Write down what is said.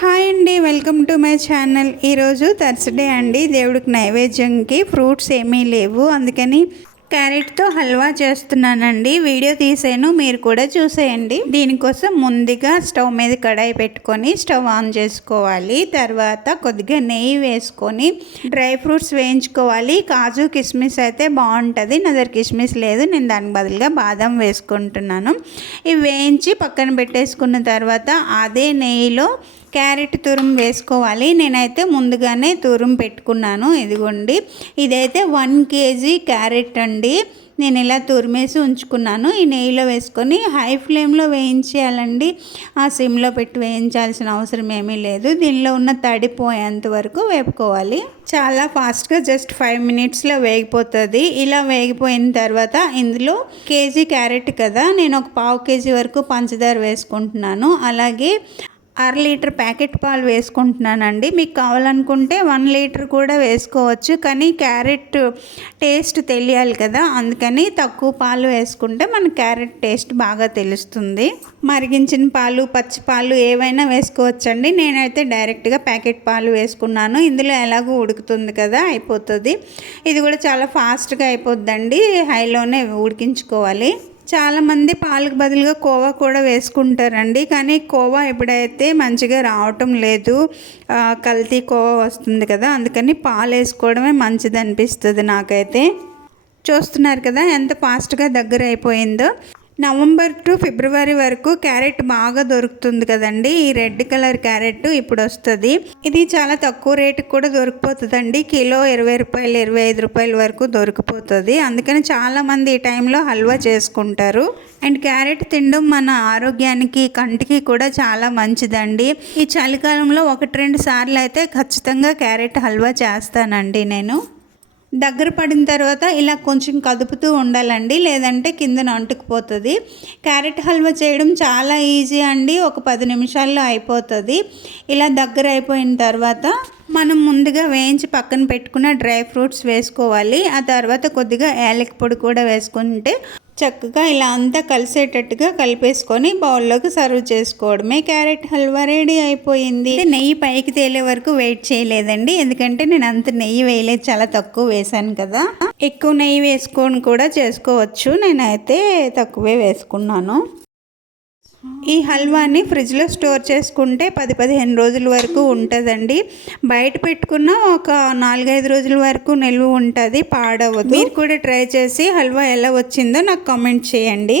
Hi అండి, welcome to my channel. ఈరోజు Thursday అండి. దేవుడికి నైవేద్యంకి ఫ్రూట్స్ ఏమీ లేవు, అందుకని క్యారెట్తో హల్వా చేస్తున్నానండి. వీడియో తీసాను, మీరు కూడా చూసేయండి. దీనికోసం ముందుగా స్టవ్ మీద కడాయి పెట్టుకొని స్టవ్ ఆన్ చేసుకోవాలి. తర్వాత కొద్దిగా నెయ్యి వేసుకొని డ్రై ఫ్రూట్స్ వేయించుకోవాలి. కాజు కిస్మిస్ అయితే బాగుంటుంది, నా దగ్గర కిస్మిస్ లేదు, నేను దానికి బదులుగా బాదం వేసుకుంటున్నాను. ఇవి వేయించి పక్కన పెట్టేసుకున్న తర్వాత అదే నెయ్యిలో క్యారెట్ తురుము వేసుకోవాలి. నేనైతే ముందుగానే తురుము పెట్టుకున్నాను. ఇదిగోండి, ఇదైతే 1 kg క్యారెట్ అండి. నేను ఇలా తురిమేసి ఉంచుకున్నాను. ఈ నెయ్యిలో వేసుకొని హై ఫ్లేమ్లో వేయించేయాలండి. ఆ సిమ్లో పెట్టి వేయించాల్సిన అవసరం ఏమీ లేదు. దీనిలో ఉన్న తడిపోయేంత వరకు వేపుకోవాలి. చాలా ఫాస్ట్గా జస్ట్ 5 minutesలో వేగిపోతుంది. ఇలా వేగిపోయిన తర్వాత ఇందులో కేజీ క్యారెట్ కదా, నేను ఒక 1/2 kg వరకు పంచదార వేసుకుంటున్నాను. అలాగే 1/2 లీటర్ ప్యాకెట్ పాలు వేసుకుంటున్నానండి. మీకు కావాలనుకుంటే 1 లీటర్ కూడా వేసుకోవచ్చు, కానీ క్యారెట్ టేస్ట్ తెలియాలి కదా, అందుకని తక్కువ పాలు వేసుకుంటే మన క్యారెట్ టేస్ట్ బాగా తెలుస్తుంది. మరిగించిన పాలు, పచ్చి పాలు ఏవైనా వేసుకోవచ్చండి. నేనైతే డైరెక్ట్గా ప్యాకెట్ పాలు వేసుకున్నాను. ఇందులో ఎలాగో ఉడుకుతుంది కదా, అయిపోతుంది. ఇది కూడా చాలా ఫాస్ట్గా అయిపోద్దండి, హైలోనే ఉడికించుకోవాలి. చాలామంది పాలకు బదులుగా కోవా కూడా వేసుకుంటారండి, కానీ కోవా ఎప్పుడైతే మంచిగా రావటం లేదు, కల్తీ కోవా వస్తుంది కదా, అందుకని పాలు వేసుకోవడమే మంచిది అనిపిస్తుంది నాకైతే. చూస్తున్నారు కదా ఎంత ఫాస్ట్గా దగ్గర అయిపోయిందో. నవంబర్ టు ఫిబ్రవరి వరకు క్యారెట్ బాగా దొరుకుతుంది కదండి. ఈ రెడ్ కలర్ క్యారెట్ ఇప్పుడు వస్తుంది. ఇది చాలా తక్కువ రేటుకి కూడా దొరికిపోతుందండి. కిలో 20 రూపాయలు, 25 రూపాయల వరకు దొరికిపోతుంది. అందుకని చాలామంది ఈ టైంలో హల్వా చేసుకుంటారు. అండ్ క్యారెట్ తినడం మన ఆరోగ్యానికి, కంటికి కూడా చాలా మంచిదండి. ఈ చలికాలంలో 1-2 సార్లు అయితే ఖచ్చితంగా క్యారెట్ హల్వా చేస్తానండి నేను. దగ్గర పడిన తర్వాత ఇలా కొంచెం కదుపుతూ ఉండాలండి, లేదంటే కిందన అంటుకుపోతుంది. క్యారెట్ హల్వా చేయడం చాలా ఈజీ అండి, ఒక 10 నిమిషాల్లో అయిపోతుంది. ఇలా దగ్గర అయిపోయిన తర్వాత మనం ముందుగా వేయించి పక్కన పెట్టుకున్న డ్రై ఫ్రూట్స్ వేసుకోవాలి. ఆ తర్వాత కొద్దిగా యాలక్ పొడి కూడా వేసుకుంటే చక్కగా ఇలా అంతా కలిసేటట్టుగా కలిపేసుకొని బౌల్లోకి సర్వ్ చేసుకోవడమే. క్యారెట్ హల్వా రెడీ అయిపోయింది. నెయ్యి పైకి తేలే వరకు వెయిట్ చేయలేదండి, ఎందుకంటే నేను అంత నెయ్యి వేయలేదు, చాలా తక్కువ వేసాను కదా. ఎక్కువ నెయ్యి వేసుకొని కూడా చేసుకోవచ్చు, నేనైతే తక్కువే వేసుకున్నాను. ఈ హల్వాని ఫ్రిడ్జ్లో స్టోర్ చేసుకుంటే 10-15 రోజుల వరకు ఉంటుందండి. బయట పెట్టుకున్న ఒక 4-5 రోజుల వరకు నిల్వ ఉంటుంది, పాడవదు. మీరు కూడా ట్రై చేసి హల్వా ఎలా వచ్చిందో నాకు కామెంట్ చేయండి.